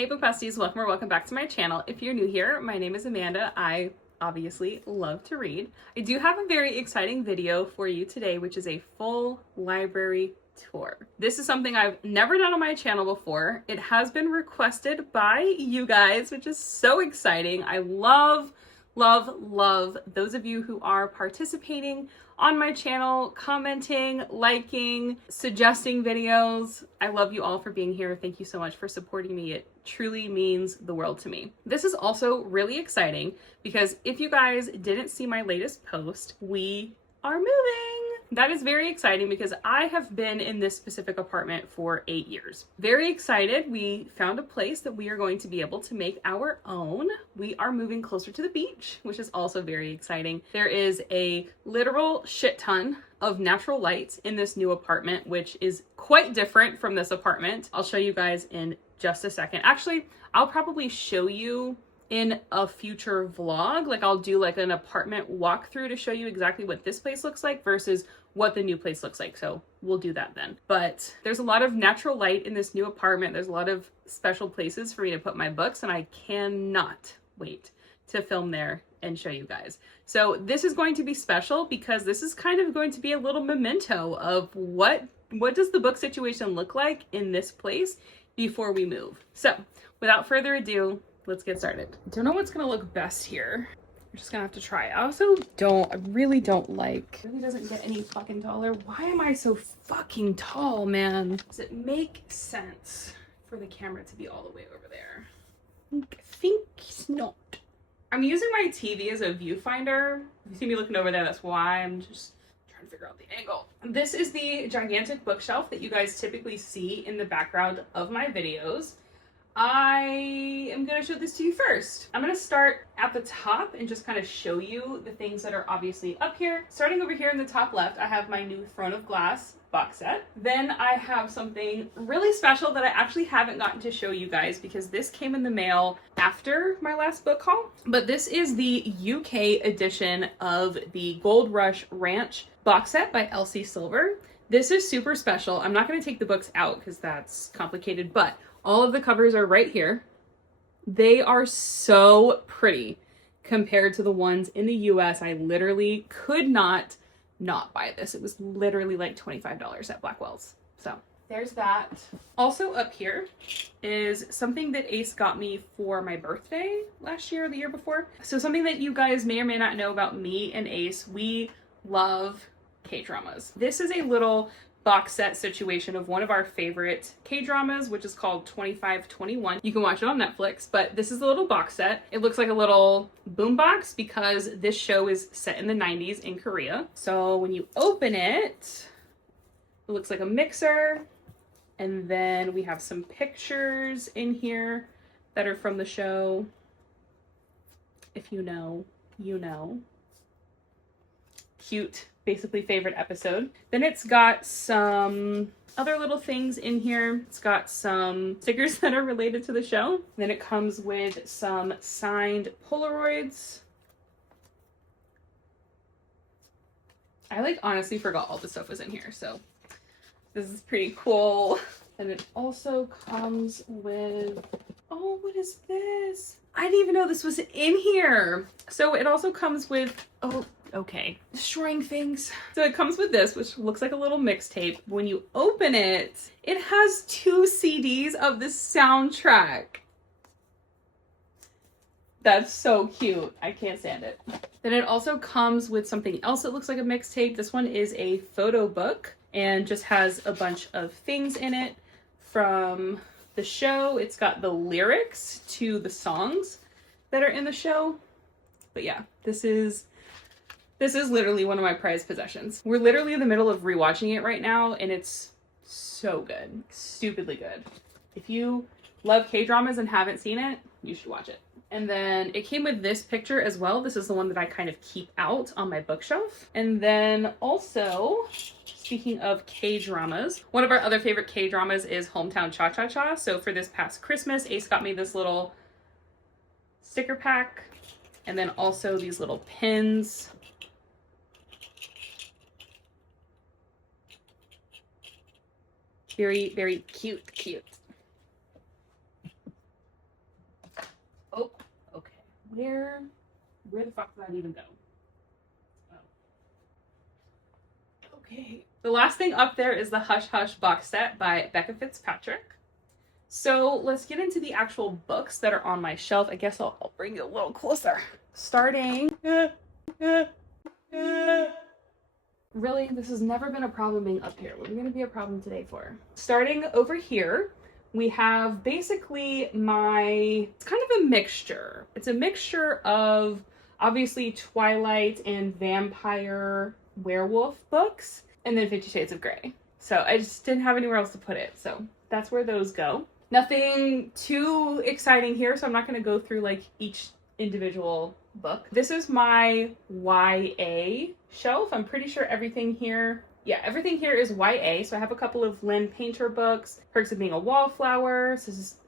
Hey book besties, welcome or welcome back to my channel. If you're new here, my name is Amanda. I obviously love to read. I do have a very exciting video for you today, which is a full library tour. This is something I've never done on my channel before. It has been requested by you guys, which is so exciting. I love those of you who are participating on my channel, commenting, liking, suggesting videos. I love you all for being here. Thank you so much for supporting me. It truly means the world to me. This is also really exciting because if you guys didn't see my latest post, we are moving. That is very exciting because I have been in this specific apartment for 8 years. Very excited. We found a place that we are going to be able to make our own. We are moving closer to the beach, which is also very exciting. There is a literal shit ton of natural light in this new apartment, which is quite different from this apartment. I'll show you guys in just a second. Actually, I'll probably show you in a future vlog. Like I'll do like an apartment walkthrough to show you exactly what this place looks like versus what the new place looks like. So we'll do that then. But there's a lot of natural light in this new apartment. There's a lot of special places for me to put my books, and I cannot wait to film there and show you guys. So this is going to be special because this is kind of going to be a little memento of what does the book situation look like in this place before we move. So without further ado, let's get started. I don't know what's gonna look best here. We're just gonna have to try. I really don't like, it really doesn't get any fucking taller. Why am I so fucking tall, man? Does it make sense for the camera to be all the way over there? I think not. I'm using my TV as a viewfinder. If you see me looking over there, that's why. I'm just trying to figure out the angle. This is the gigantic bookshelf that you guys typically see in the background of my videos. I am going to show this to you first. I'm going to start at the top and just kind of show you the things that are obviously up here. Starting over here in the top left, I have my new Throne of Glass box set. Then I have something really special that I actually haven't gotten to show you guys because this came in the mail after my last book haul. But this is the UK edition of the Gold Rush Ranch box set by Elsie Silver. This is super special. I'm not going to take the books out because that's complicated, but all of the covers are right here. They are so pretty compared to the ones in the US. I literally could not buy this. It was literally like $25 at Blackwell's. So there's that. Also up here is something that Ace got me for my birthday last year or the year before. So something that you guys may or may not know about me and Ace, we love K-dramas. This is a little box set situation of one of our favorite K-dramas, which is called 2521. You can watch it on Netflix, but this is the little box set. It looks like a little boombox because this show is set in the 90s in Korea. So when you open it, it looks like a mixer. And then we have some pictures in here that are from the show. If you know, you know. Cute, basically favorite episode. Then it's got some other little things in here. It's got some stickers that are related to the show. Then it comes with some signed Polaroids. I like honestly forgot all the stuff was in here, so this is pretty cool. And it also comes with, oh, what is this? I didn't even know this was in here. So it also comes with, oh, okay, destroying things. So it comes with this, which looks like a little mixtape. When you open it, it has 2 CDs of the soundtrack. That's so cute. I can't stand it. Then it also comes with something else that looks like a mixtape. This one is a photo book and just has a bunch of things in it from the show. It's got the lyrics to the songs that are in the show. But yeah, this is literally one of my prized possessions. We're literally in the middle of rewatching it right now, and it's so good. Stupidly good. If you love K-dramas and haven't seen it, you should watch it. And then it came with this picture as well. This is the one that I kind of keep out on my bookshelf. And then also, speaking of K-dramas, one of our other favorite K-dramas is Hometown Cha-Cha-Cha. So for this past Christmas, Ace got me this little sticker pack. And then also these little pins. Very, very cute. where the fuck did that even go? Oh. Okay. The last thing up there is the Hush Hush box set by Becca Fitzpatrick. So let's get into the actual books that are on my shelf. I guess I'll bring you a little closer. Starting. Really, this has never been a problem being up here. What are going to be a problem today for? Starting over here, we have basically it's kind of a mixture. It's a mixture of obviously Twilight and vampire werewolf books, and then 50 Shades of Grey. So I just didn't have anywhere else to put it. So that's where those go. Nothing too exciting here, so I'm not going to go through like each individual book. This is my YA shelf. I'm pretty sure everything here is YA. So I have a couple of Lynn Painter books, Perks of Being a Wallflower,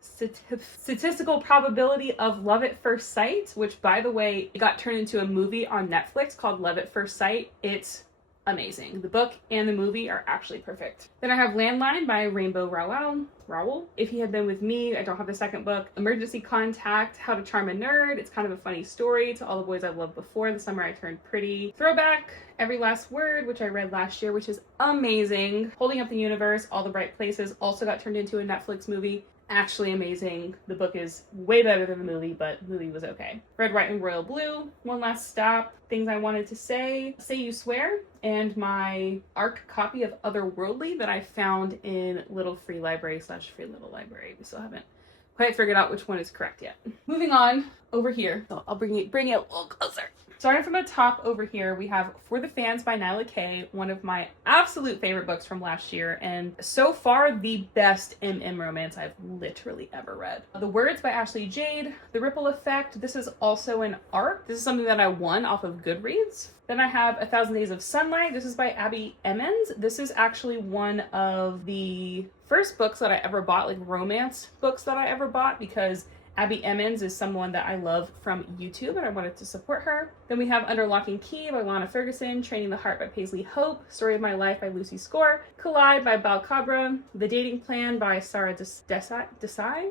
Statistical Probability of Love at First Sight, which by the way, got turned into a movie on Netflix called Love at First Sight. It's amazing. The book and the movie are actually perfect. Then I have Landline by Rainbow Rowell. If He Had Been With Me. I don't have the second book. Emergency Contact, How to Charm a Nerd. It's kind of a funny story to all the boys I've loved before. The Summer I Turned Pretty. Throwback, Every Last Word, which I read last year, which is amazing. Holding Up the Universe, All the Bright Places, also got turned into a Netflix movie. Actually amazing. The book is way better than the movie, but the movie was okay. Red, White, and Royal Blue, One Last Stop, Things I Wanted to Say, Say You Swear, and my ARC copy of Otherworldly that I found in Little Free Library / Free Little Library. We still haven't quite figured out which one is correct yet. Moving on over here. So I'll bring it a little closer. Starting from the top over here, we have For the Fans by Nyla Kay, one of my absolute favorite books from last year, and so far the best MM romance I've literally ever read. The Words by Ashley Jade, The Ripple Effect. This is also an ARC. This is something that I won off of Goodreads. Then I have 1,000 Days of Sunlight. This is by Abby Emmons. This is actually one of the first books that I ever bought, like romance books that I ever bought, because Abby Emmons is someone that I love from YouTube and I wanted to support her. Then we have Under Lock and Key by Lana Ferguson, Training the Heart by Paisley Hope, Story of My Life by Lucy Score, Collide by Bal Cabra, The Dating Plan by Sarah Desai,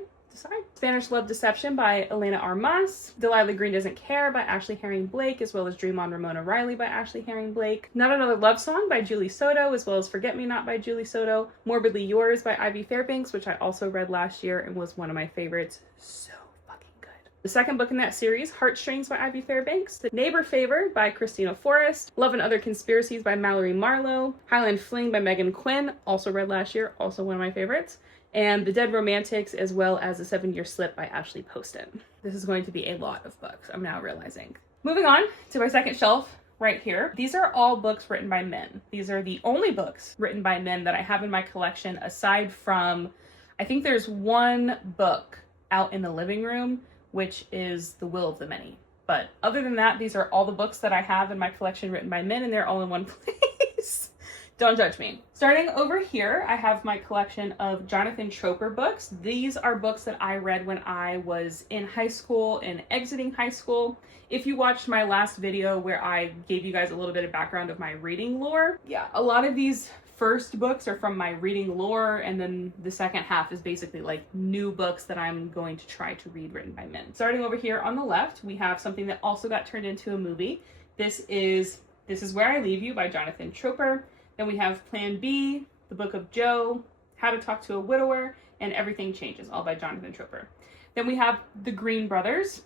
Spanish Love Deception by Elena Armas, Delilah Green Doesn't Care by Ashley Herring Blake, as well as Dream on Ramona Riley by Ashley Herring Blake, Not Another Love Song by Julie Soto, as well as Forget Me Not by Julie Soto, Morbidly Yours by Ivy Fairbanks, which I also read last year and was one of my favorites. So fucking good. The second book in that series, Heartstrings by Ivy Fairbanks, The Neighbor Favor by Christina Forrest, Love and Other Conspiracies by Mallory Marlowe, Highland Fling by Megan Quinn, also read last year, also one of my favorites, and The Dead Romantics, as well as The 7-Year Slip by Ashley Poston. This is going to be a lot of books, I'm now realizing. Moving on to my second shelf right here. These are all books written by men. These are the only books written by men that I have in my collection, aside from, I think there's one book out in the living room, which is The Will of the Many. But other than that, these are all the books that I have in my collection written by men, and they're all in one place. Don't judge me. Starting over here, I have my collection of Jonathan Troper books. These are books that I read when I was in high school and exiting high school. If you watched my last video where I gave you guys a little bit of background of my reading lore, yeah, a lot of these first books are from my reading lore, and then the second half is basically like new books that I'm going to try to read written by men. Starting over here on the left, we have something that also got turned into a movie. This is Where I Leave You by Jonathan Troper. Then we have Plan B, The Book of Joe, How to Talk to a Widower, and Everything Changes, all by Jonathan Troper. Then we have The Green Brothers.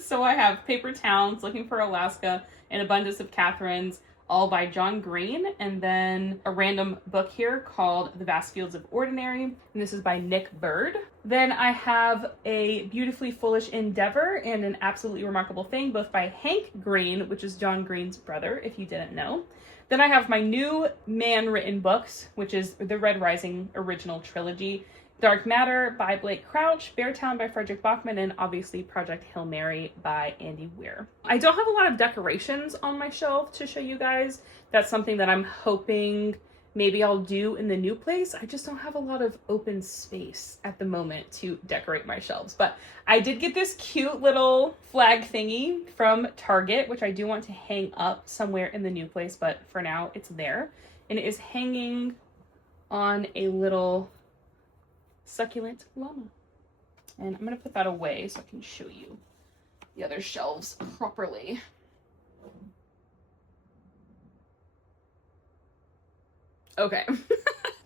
So I have Paper Towns, Looking for Alaska, An Abundance of Catherines, all by John Green. And then a random book here called The Vast Fields of Ordinary, and this is by Nick Bird. Then I have A Beautifully Foolish Endeavor and An Absolutely Remarkable Thing, both by Hank Green, which is John Green's brother, if you didn't know. Then I have my new man-written books, which is the Red Rising original trilogy, Dark Matter by Blake Crouch, Beartown by Frederick Bachman, and obviously Project Hail Mary by Andy Weir. I don't have a lot of decorations on my shelf to show you guys. That's something that I'm hoping maybe I'll do in the new place. I just don't have a lot of open space at the moment to decorate my shelves. But I did get this cute little flag thingy from Target, which I do want to hang up somewhere in the new place, but for now it's there. And it is hanging on a little succulent llama. And I'm going to put that away so I can show you the other shelves properly. Okay.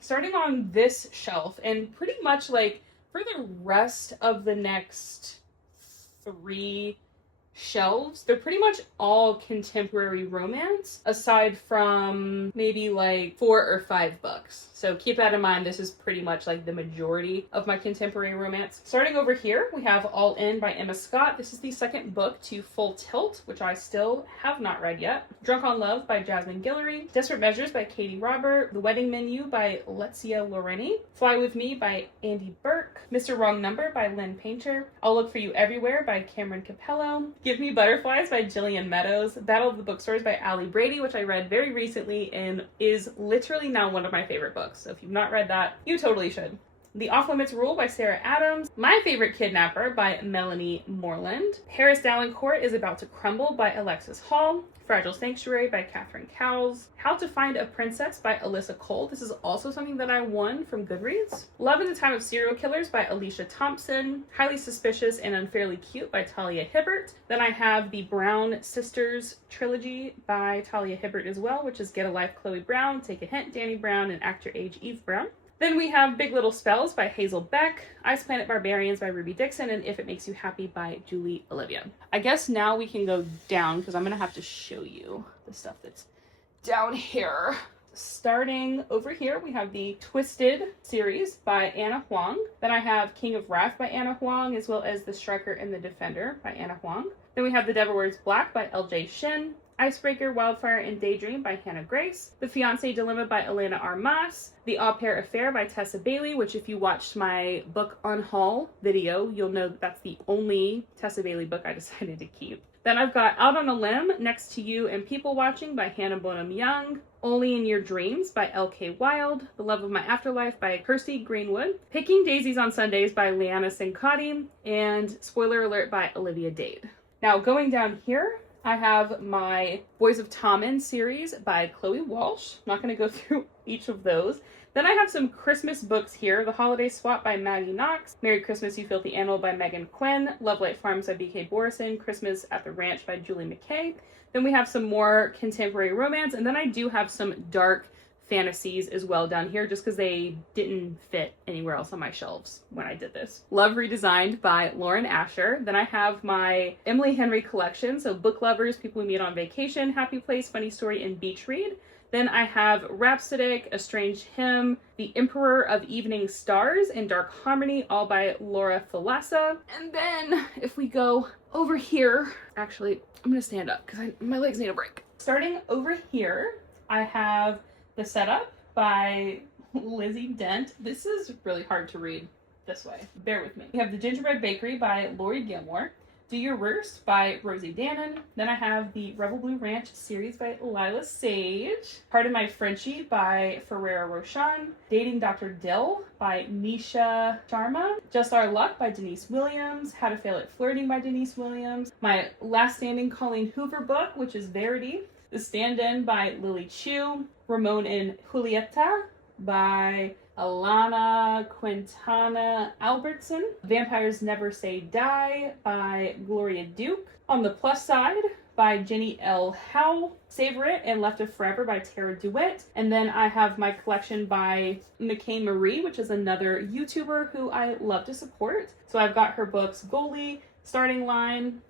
Starting on this shelf, and pretty much like for the rest of the next 3 shelves, they're pretty much all contemporary romance, aside from maybe like 4 or 5 books. So keep that in mind. This is pretty much like the majority of my contemporary romance. Starting over here, we have All In by Emma Scott. This is the second book to Full Tilt, which I still have not read yet. Drunk on Love by Jasmine Guillory. Desperate Measures by Katie Robert. The Wedding Menu by Letizia Loreni. Fly With Me by Andy Burke. Mr. Wrong Number by Lynn Painter. I'll Look For You Everywhere by Cameron Capello. Give Me Butterflies by Jillian Meadows. Battle of the Bookstores by Allie Brady, which I read very recently and is literally now one of my favorite books. So if you've not read that, you totally should. The Off Limits Rule by Sarah Adams. My Favorite Kidnapper by Melanie Moreland. Paris Dalencourt Is About to Crumble by Alexis Hall. Fragile Sanctuary by Catherine Cowles. How to Find a Princess by Alyssa Cole. This is also something that I won from Goodreads. Love in the Time of Serial Killers by Alicia Thompson. Highly Suspicious and Unfairly Cute by Talia Hibbert. Then I have the Brown Sisters trilogy by Talia Hibbert as well, which is Get a Life, Chloe Brown, Take a Hint, Danny Brown, and Act Your Age, Eve Brown. Then we have Big Little Spells by Hazel Beck, Ice Planet Barbarians by Ruby Dixon, and If It Makes You Happy by Julie Olivia. I guess now we can go down because I'm going to have to show you the stuff that's down here. Starting over here, we have the Twisted series by Anna Huang. Then I have King of Wrath by Anna Huang, as well as The Striker and the Defender by Anna Huang. Then we have The Devil Wears Black by L.J. Shin. Icebreaker, Wildfire, and Daydream by Hannah Grace. The Fiancé Dilemma by Elena R. Mas. The Au Pair Affair by Tessa Bailey, which if you watched my book on haul video, you'll know that that's the only Tessa Bailey book I decided to keep. Then I've got Out on a Limb, Next to You, and People Watching by Hannah Bonham Young. Only in Your Dreams by L.K. Wilde. The Love of My Afterlife by Kirsty Greenwood. Picking Daisies on Sundays by Liana Sincotti. And Spoiler Alert by Olivia Dade. Now going down here, I have my Boys of Tommen series by Chloe Walsh. I'm not going to go through each of those. Then I have some Christmas books here. The Holiday Swap by Maggie Knox. Merry Christmas, You Filthy Animal by Megan Quinn. Love Light Farms by B.K. Borison. Christmas at the Ranch by Julie McKay. Then we have some more contemporary romance. And then I do have some dark fantasies as well down here, just because they didn't fit anywhere else on my shelves when I did this. Love Redesigned by Lauren Asher. Then I have my Emily Henry collection, so Book Lovers, People We Meet on Vacation, Happy Place, Funny Story, and Beach Read. Then I have Rhapsodic, A Strange Hymn, The Emperor of Evening Stars, and Dark Harmony, all by Laura Thalassa. And then if we go over here, actually, I'm gonna stand up because my legs need a break. Starting over here, I have The Setup by Lizzie Dent. This is really hard to read this way. Bear with me. We have The Gingerbread Bakery by Lori Gilmore. Do Your Worst by Rosie Dannon. Then I have the Rebel Blue Ranch series by Lila Sage. Pardon My Frenchie by Ferrera Roshan. Dating Dr. Dill by Nisha Sharma. Just Our Luck by Denise Williams. How to Fail at Flirting by Denise Williams. My Last Standing Colleen Hoover book, which is Verity. The Stand-In by Lily Chu. Ramon and Julieta by Alana Quintana Albertson. Vampires Never Say Die by Gloria Duke. On the Plus Side by Jenny L. Howe. Savor It and Left of Forever by Tara DeWitt. And then I have my collection by McKay Marie, which is another YouTuber who I love to support. So I've got her books Goalie, Starting Line,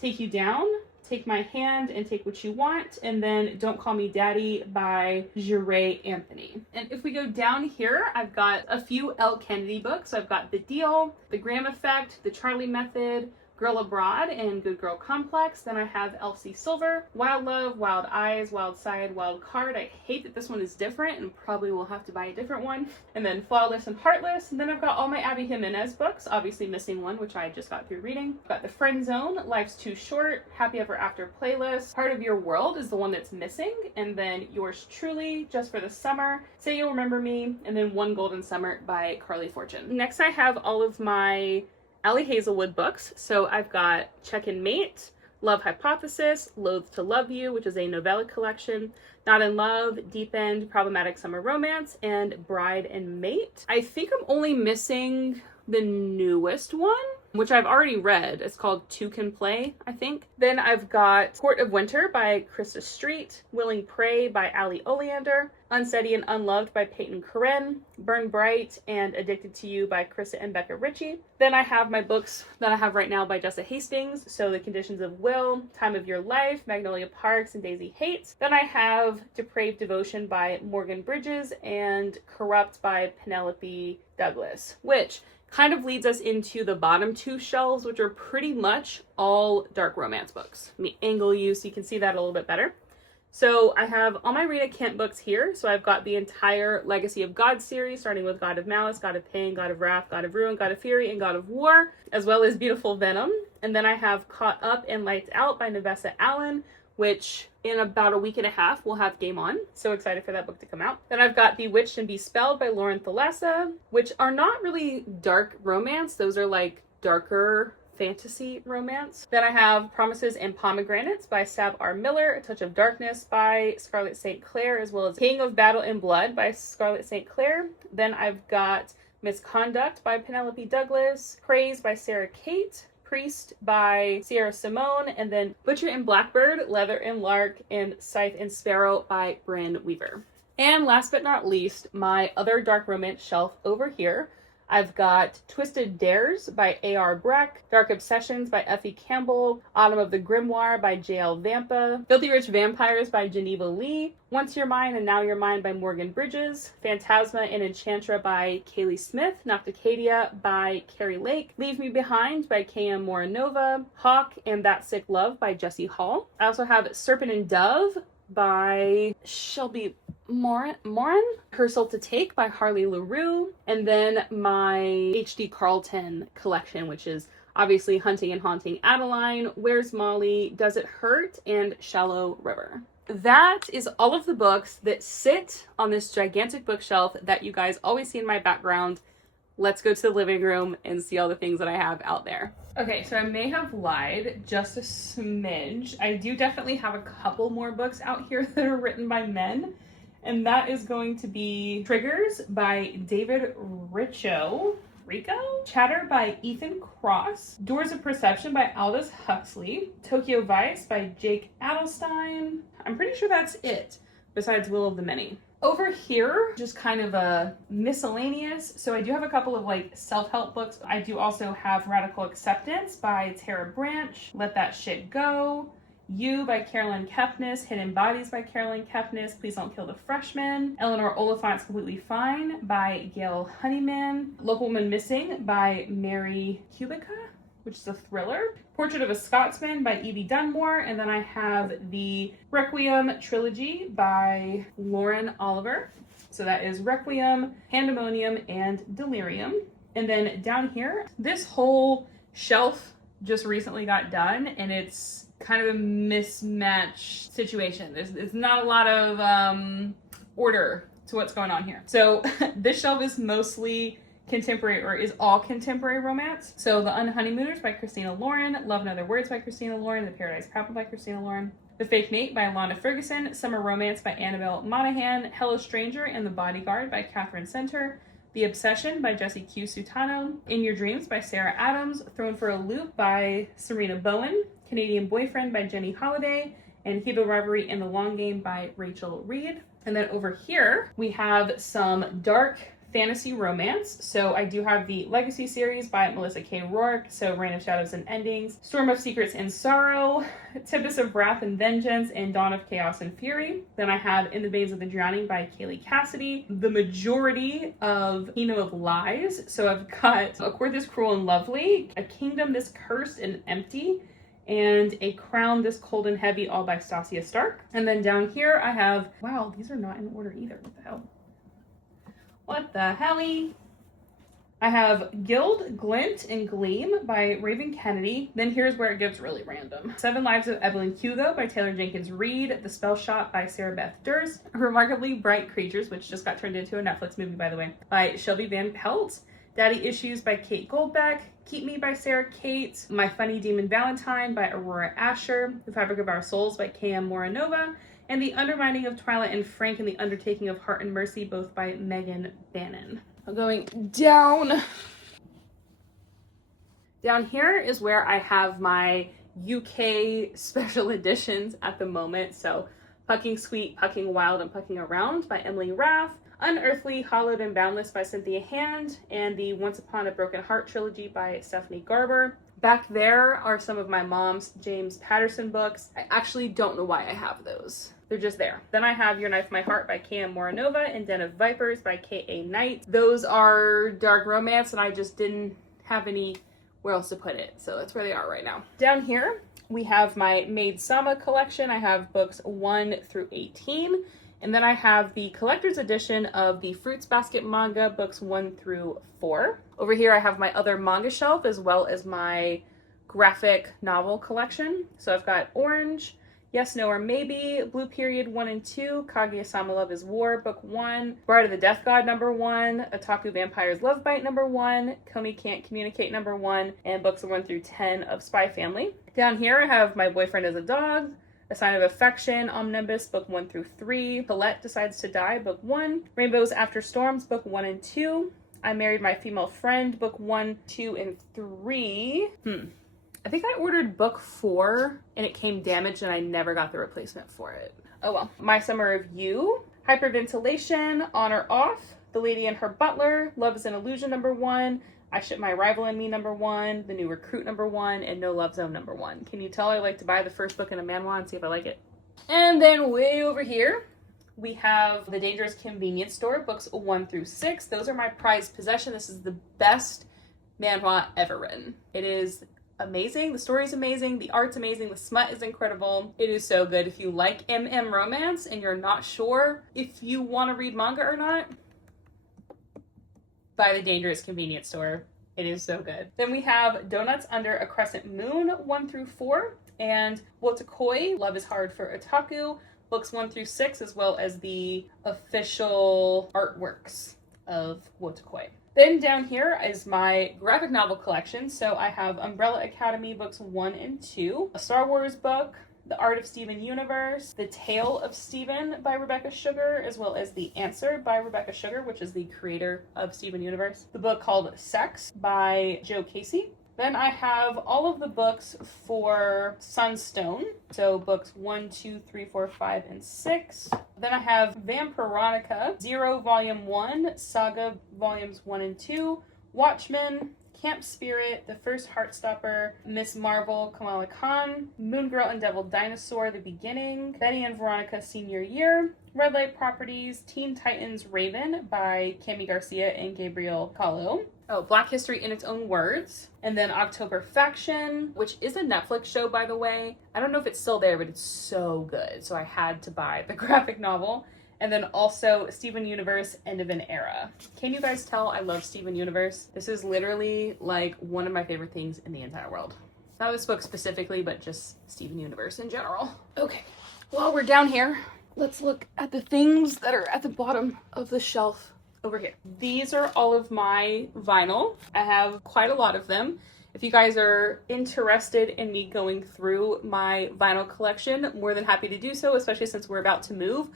Take You Down, Take My Hand and Take What You Want, and then Don't Call Me Daddy by Jure Anthony. And if we go down here, I've got a few Elle Kennedy books. I've got The Deal, The Graham Effect, The Charlie Method, Girl Abroad, and Good Girl Complex. Then I have Elsie Silver, Wild Love, Wild Eyes, Wild Side, Wild Card. I hate that this one is different and probably will have to buy a different one. And then Flawless and Heartless. And then I've got all my Abby Jimenez books, obviously missing one, which I just got through reading. I've got The Friend Zone, Life's Too Short, Happy Ever After Playlist. Part of Your World is the one that's missing. And then Yours Truly, Just for the Summer, Say You'll Remember Me, and then One Golden Summer by Carly Fortune. Next I have all of my Allie Hazelwood books. So I've got Check and Mate, Love Hypothesis, Loathe to Love You, which is a novella collection, Not in Love, Deep End, Problematic Summer Romance, and Bride and Mate. I think I'm only missing the newest one. which I've already read. It's called Two Can Play, I think. Then I've got Court of Winter by Krista Street, Willing Prey by Ali Oleander, Unsteady and Unloved by Peyton Corinne, Burn Bright and Addicted to You by Krista and Becca Ritchie. Then I have my books that I have right now by Jessa Hastings, so The Conditions of Will, Time of Your Life, Magnolia Parks, and Daisy Hates. Then I have Depraved Devotion by Morgan Bridges and Corrupt by Penelope Douglas, which kind of leads us into the bottom two shelves, which are pretty much all dark romance books. Let me angle you so you can see that a little bit better. So I have all my Rita Kent books here. So I've got the entire Legacy of God series, starting with God of Malice, God of Pain, God of Wrath, God of Ruin, God of Fury, and God of War, as well as Beautiful Venom. And then I have Caught Up and Lights Out by Nevessa Allen, which in about a week and a half we'll have Game On. So excited for that book to come out. Then I've got Bewitched and Bespelled by Lauren Thalessa, which are not really dark romance. Those are like darker fantasy romance. Then I have Promises and Pomegranates by Sab R. Miller, A Touch of Darkness by Scarlett St. Clair, as well as King of Battle and Blood by Scarlett St. Clair. Then I've got Misconduct by Penelope Douglas, Praise by Sarah Kate, Priest by Sierra Simone, and then Butcher and Blackbird, Leather and Lark, and Scythe and Sparrow by Bryn Weaver. And last but not least, my other dark romance shelf over here. I've got Twisted Dares by A.R. Breck, Dark Obsessions by Effie Campbell, Autumn of the Grimoire by J.L. Vampa, Filthy Rich Vampires by Geneva Lee, Once You're Mine and Now You're Mine by Morgan Bridges, Phantasma and Enchantra by Kaylee Smith, Nocticadia by Carrie Lake, Leave Me Behind by K.M. Moranova, Hawk and That Sick Love by Jessie Hall. I also have Serpent and Dove by Shelby Morin, Her Soul to Take by Harley LaRue, and then my H.D. Carlton collection, which is obviously Hunting and Haunting Adeline, Where's Molly, Does It Hurt, and Shallow River. That is all of the books that sit on this gigantic bookshelf that you guys always see in my background. Let's go to the living room and see all the things that I have out there. Okay, so I may have lied just a smidge. I do definitely have a couple more books out here that are written by men, and that is going to be Triggers by David Richo, Chatter by Ethan Cross, Doors of Perception by Aldous Huxley, Tokyo Vice by Jake Adelstein. I'm pretty sure that's it, besides Will of the Many. Over here, just kind of a miscellaneous. So I do have a couple of like self-help books. I do also have Radical Acceptance by Tara Branch, Let That Shit Go, You by Carolyn Kepnes, Hidden Bodies by Carolyn Kepnes, Please Don't Kill the Freshman, Eleanor Oliphant's Completely Fine by Gail Honeyman, Local Woman Missing by Mary Kubica, which is a thriller, Portrait of a Scotsman by Evie Dunmore, and then I have the Requiem trilogy by Lauren Oliver. So that is Requiem, Pandemonium, and Delirium. And then down here, this whole shelf just recently got done, and it's kind of a mismatched situation. There's not a lot of order to what's going on here. So this shelf is mostly contemporary, or is all contemporary romance. So The Unhoneymooners by Christina Lauren, Love and Other Words by Christina Lauren, The Paradise Couple by Christina Lauren, The Fake Mate by Alana Ferguson, Summer Romance by Annabelle Monaghan, Hello Stranger and The Bodyguard by Catherine Center, The Obsession by Jessie Q. Sutano, In Your Dreams by Sarah Adams, Thrown for a Loop by Serena Bowen, Canadian Boyfriend by Jenny Holiday, and Hebo Reverie in the Long Game by Rachel Reed. And then over here, we have some dark fantasy romance. So I do have the Legacy series by Melissa K. Rourke, so Reign of Shadows and Endings, Storm of Secrets and Sorrow, Tempest of Wrath and Vengeance, and Dawn of Chaos and Fury. Then I have In the Babes of the Drowning by Kaylee Cassidy, the majority of Kingdom of Lies. So I've got A Court This Cruel and Lovely, A Kingdom This Cursed and Empty, and A Crown This Cold and Heavy, all by Stasia Stark. And then down here I have, wow, these are not in order either. What the hell? What the helly? I have Gild, Glint, and Gleam by Raven Kennedy. Then here's where it gets really random. 7 Lives of Evelyn Hugo by Taylor Jenkins Reid. The Spell Shot by Sarah Beth Durst. Remarkably Bright Creatures, which just got turned into a Netflix movie, by the way, by Shelby Van Pelt. Daddy Issues by Kate Goldbeck. Keep Me by Sarah Kate. My Funny Demon Valentine by Aurora Asher. The Fabric of Our Souls by K.M. Moranova. And The Undermining of Twyla and Frank and the Undertaking of Heart and Mercy, both by Megan Bannon. I'm going down Down here is where I have my UK special editions at the moment. So Pucking Sweet, Pucking Wild, and Pucking Around by Emily Raff, Unearthly, Hollowed and Boundless by Cynthia Hand, and the Once Upon a Broken Heart trilogy by Stephanie Garber. Back there are some of my mom's James Patterson books. I actually don't know why I have those. They're just there. Then I have Your Knife, My Heart by K.M. Moranova and Den of Vipers by K.A. Knight. Those are dark romance, and I just didn't have anywhere else to put it. So that's where they are right now. Down here, we have my Maid Sama collection. I have books 1 through 18. And then I have the collector's edition of the Fruits Basket manga, books 1 through 4. Over here I have my other manga shelf as well as my graphic novel collection. So I've got Orange, Yes, No, or Maybe, Blue Period 1 and 2, Kaguya-sama Love is War, book 1, Bride of the Death God number 1, Otaku Vampire's Love Bite number 1, Komi Can't Communicate number 1, and books 1 through 10 of Spy Family. Down here I have My Boyfriend is a Dog, A Sign of Affection, Omnibus, book 1 through 3, Colette Decides to Die, book 1, Rainbows After Storms, book 1 and 2, I Married My Female Friend, book 1, 2, and 3. I think I ordered book 4 and it came damaged and I never got the replacement for it. Oh well. My Summer of You, Hyperventilation, On or Off, The Lady and Her Butler, Love is an Illusion number 1, I Ship My Rival in Me number 1, The New Recruit number 1, and No Love Zone number 1. Can you tell I like to buy the first book in a manhwa and see if I like it? And then way over here, we have The Dangerous Convenience Store, books 1 through 6. Those are my prized possession. This is the best manhwa ever written. It is amazing. The story's amazing. The art's amazing. The smut is incredible. It is so good. If you like romance and you're not sure if you want to read manga or not, buy The Dangerous Convenience Store. It is so good. Then we have Donuts Under a Crescent Moon, 1 through 4, and Wotakoi, Love is Hard for Otaku, books 1 through 6, as well as the official artworks of Wotakoi. Then down here is my graphic novel collection. So I have Umbrella Academy books 1 and 2, a Star Wars book, The Art of Steven Universe, The Tale of Steven by Rebecca Sugar, as well as The Answer by Rebecca Sugar, which is the creator of Steven Universe. The book called Sex by Joe Casey. Then I have all of the books for Sunstone. So books 1, 2, 3, 4, 5, and 6. Then I have Vampironica, Zero Volume 1, Saga Volumes 1 and 2, Watchmen, Camp Spirit, The First Heartstopper, Miss Marvel, Kamala Khan, Moon Girl and Devil Dinosaur, The Beginning, Betty and Veronica Senior Year, Red Light Properties, Teen Titans Raven by Cami Garcia and Gabriel Kahlo. Oh, Black History in Its Own Words. And then October Faction, which is a Netflix show, by the way. I don't know if it's still there, but it's so good. So I had to buy the graphic novel. And then also Steven Universe, End of an Era. Can you guys tell I love Steven Universe? This is literally like one of my favorite things in the entire world. Not this book specifically, but just Steven Universe in general. Okay, while we're down here, let's look at the things that are at the bottom of the shelf over here. These are all of my vinyl. I have quite a lot of them. If you guys are interested in me going through my vinyl collection, more than happy to do so, especially since we're about to move.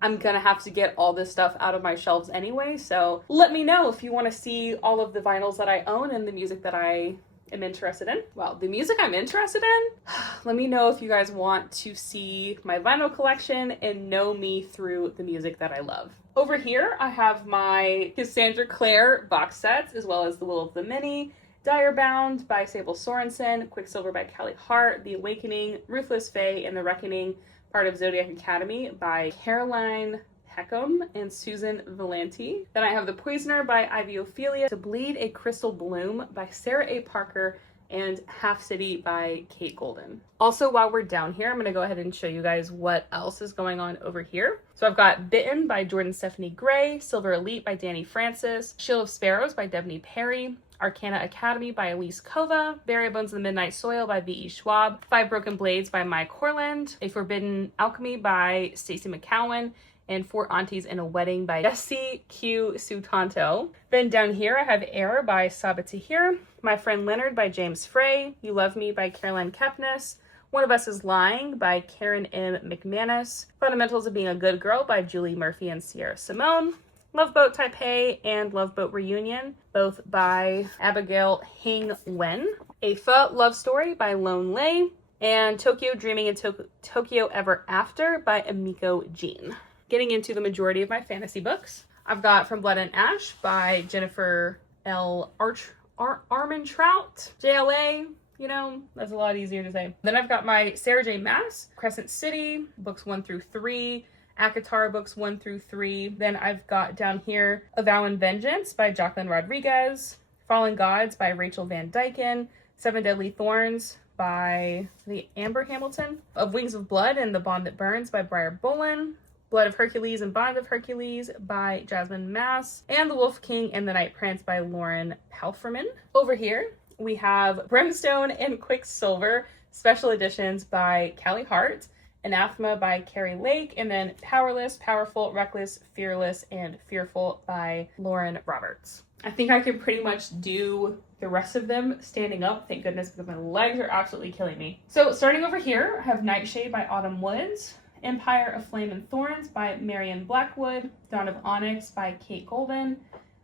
I'm gonna have to get all this stuff out of my shelves anyway, so let me know if you want to see all of the vinyls that I own and the music that I am interested in. Well, the music I'm interested in, let me know if you guys want to see my vinyl collection and know me through the music that I love. Over here, I have my Cassandra Clare box sets, as well as The Will of the Many, Direbound by Sable Sorensen, Quicksilver by Callie Hart, The Awakening, Ruthless Fae, and The Reckoning, part of Zodiac Academy by Caroline Peckham and Susan Valenti. Then I have The Poisoner by Ivy Ophelia, To Bleed a Crystal Bloom by Sarah A. Parker, and Half City by Kate Golden. Also, while we're down here, I'm gonna go ahead and show you guys what else is going on over here. So I've got Bitten by Jordan Stephanie Gray, Silver Elite by Danny Francis, Shield of Sparrows by Devney Perry, Arcana Academy by Elise Kova, Barry Bones in the Midnight Soil by V.E. Schwab, Five Broken Blades by Mike Horland, A Forbidden Alchemy by Stacey McCowan, and Four Aunties in a Wedding by Jessie Q. Sutanto. Then down here I have Air by Saba Tahir, My Friend Leonard by James Frey, You Love Me by Caroline Kepnes, One of Us is Lying by Karen M. McManus, Fundamentals of Being a Good Girl by Julie Murphy and Sierra Simone, Love Boat Taipei and Love Boat Reunion, both by Abigail Hing Wen. A Pho Love Story by Lone Lei, and Tokyo Dreaming and Tokyo Ever After by Amiko Jean. Getting into the majority of my fantasy books, I've got From Blood and Ash by Jennifer L. Armentrout, JLA. You know, that's a lot easier to say. Then I've got my Sarah J. Maas, Crescent City, books 1 through 3. Akatar books 1 through 3. Then I've got down here A Vow and Vengeance by Jacqueline Rodriguez, Fallen Gods by Rachel Van Dyken, Seven Deadly Thorns by the Amber Hamilton, Of Wings of Blood and the Bond That Burns by Briar Bolin, Blood of Hercules and Bond of Hercules by Jasmine Mass, and The Wolf King and the Night Prince by Lauren Palferman. Over here, we have Brimstone and Quicksilver special editions by Callie Hart, Anathema by Carrie Lake, and then Powerless, Powerful, Reckless, Fearless, and Fearful by Lauren Roberts. I think I can pretty much do the rest of them standing up, thank goodness, because my legs are absolutely killing me. So starting over here, I have Nightshade by Autumn Woods, Empire of Flame and Thorns by Marian Blackwood, Dawn of Onyx by Kate Golden,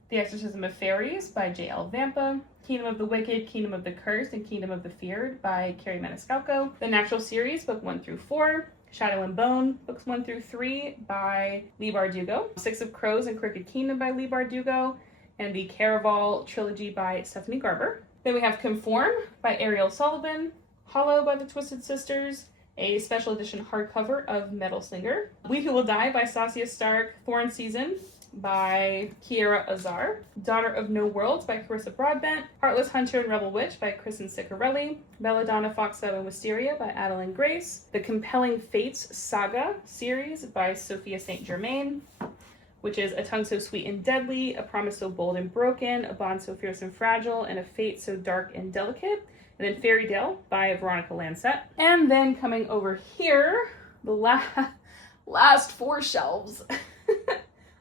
The Exorcism of Fairies by J.L. Vampa, Kingdom of the Wicked, Kingdom of the Cursed, and Kingdom of the Feared by Carrie Maniscalco, The Natural Series, book 1 through 4, Shadow and Bone, books 1 through 3 by Leigh Bardugo, Six of Crows and Crooked Kingdom by Leigh Bardugo, and the Caraval trilogy by Stephanie Garber. Then we have Conform by Ariel Sullivan, Hollow by the Twisted Sisters, a special edition hardcover of Metal Slinger, We Who Will Die by Sassia Stark, Thorn Season by Kiera Azar, Daughter of No Worlds by Carissa Broadbent, Heartless Hunter and Rebel Witch by Kristen Ciccarelli, Belladonna, Foxtail, and Wisteria by Adeline Grace, The Compelling Fates Saga series by Sophia St. Germain, which is A Tongue So Sweet and Deadly, A Promise So Bold and Broken, A Bond So Fierce and Fragile, and A Fate So Dark and Delicate, and then Fairy Tale by Veronica Lancet. And then coming over here, the last 4 shelves,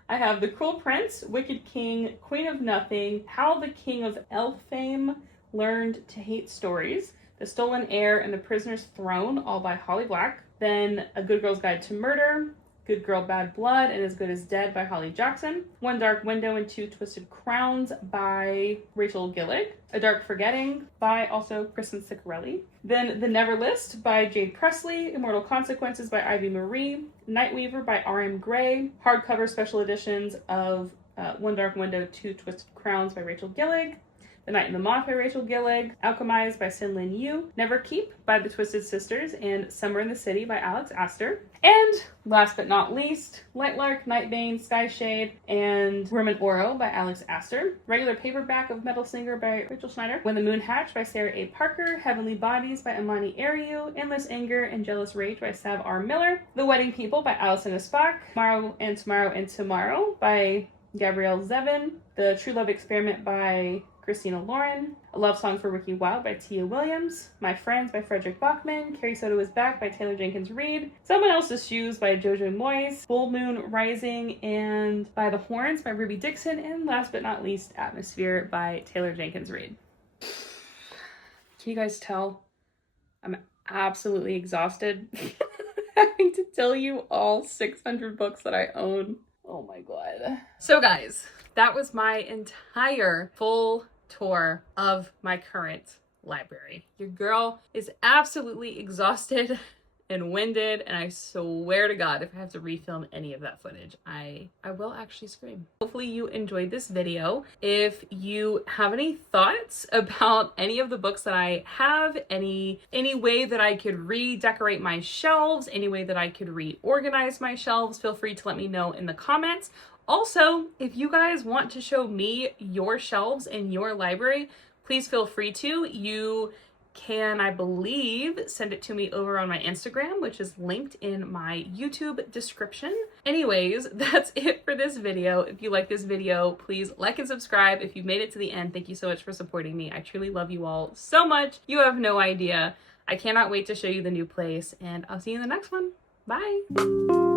I have The Cruel Prince, Wicked King, Queen of Nothing, How the King of Elfame Learned to Hate Stories, The Stolen Heir, and The Prisoner's Throne, all by Holly Black. Then A Good Girl's Guide to Murder, Good Girl, Bad Blood, and As Good as Dead by Holly Jackson, One Dark Window and Two Twisted Crowns by Rachel Gillig, A Dark Forgetting by also Kristen Ciccarelli, then The Never List by Jade Presley, Immortal Consequences by Ivy Marie, Nightweaver by R.M. Gray, hardcover special editions of One Dark Window, Two Twisted Crowns by Rachel Gillig, The Night and the Moth by Rachel Gillig, Alchemized by Sin-Lin Yu, Never Keep by the Twisted Sisters, and Summer in the City by Alex Astor. And last but not least, Lightlark, Nightbane, Skyshade, and Roman Oro by Alex Astor. Regular paperback of Metal Singer by Rachel Schneider. When the Moon Hatched by Sarah A. Parker. Heavenly Bodies by Amani Ariu. Endless Anger and Jealous Rage by Sav R. Miller. The Wedding People by Alison Espak. Tomorrow and Tomorrow and Tomorrow by Gabrielle Zevin. The True Love Experiment by Christina Lauren, A Love Song for Ricky Wilde by Tia Williams, My Friends by Frederick Bachman, Carrie Soto Is Back by Taylor Jenkins Reid, Someone Else's Shoes by Jojo Moyes, Full Moon Rising and By the Horns by Ruby Dixon, and last but not least, Atmosphere by Taylor Jenkins Reid. Can you guys tell? I'm absolutely exhausted having to tell you all 600 books that I own. Oh my god. So guys, that was my entire full tour of my current library. Your girl is absolutely exhausted and winded, and I swear to God, if I have to refilm any of that footage, I will actually scream. Hopefully you enjoyed this video. If you have any thoughts about any of the books that I have, any way that I could redecorate my shelves, any way that I could reorganize my shelves, feel free to let me know in the comments. Also, if you guys want to show me your shelves in your library, please feel free to. You can, I believe, send it to me over on my Instagram, which is linked in my YouTube description. Anyways, that's it for this video. If you like this video, please like and subscribe. If you've made it to the end, thank you so much for supporting me. I truly love you all so much. You have no idea. I cannot wait to show you the new place, and I'll see you in the next one. Bye.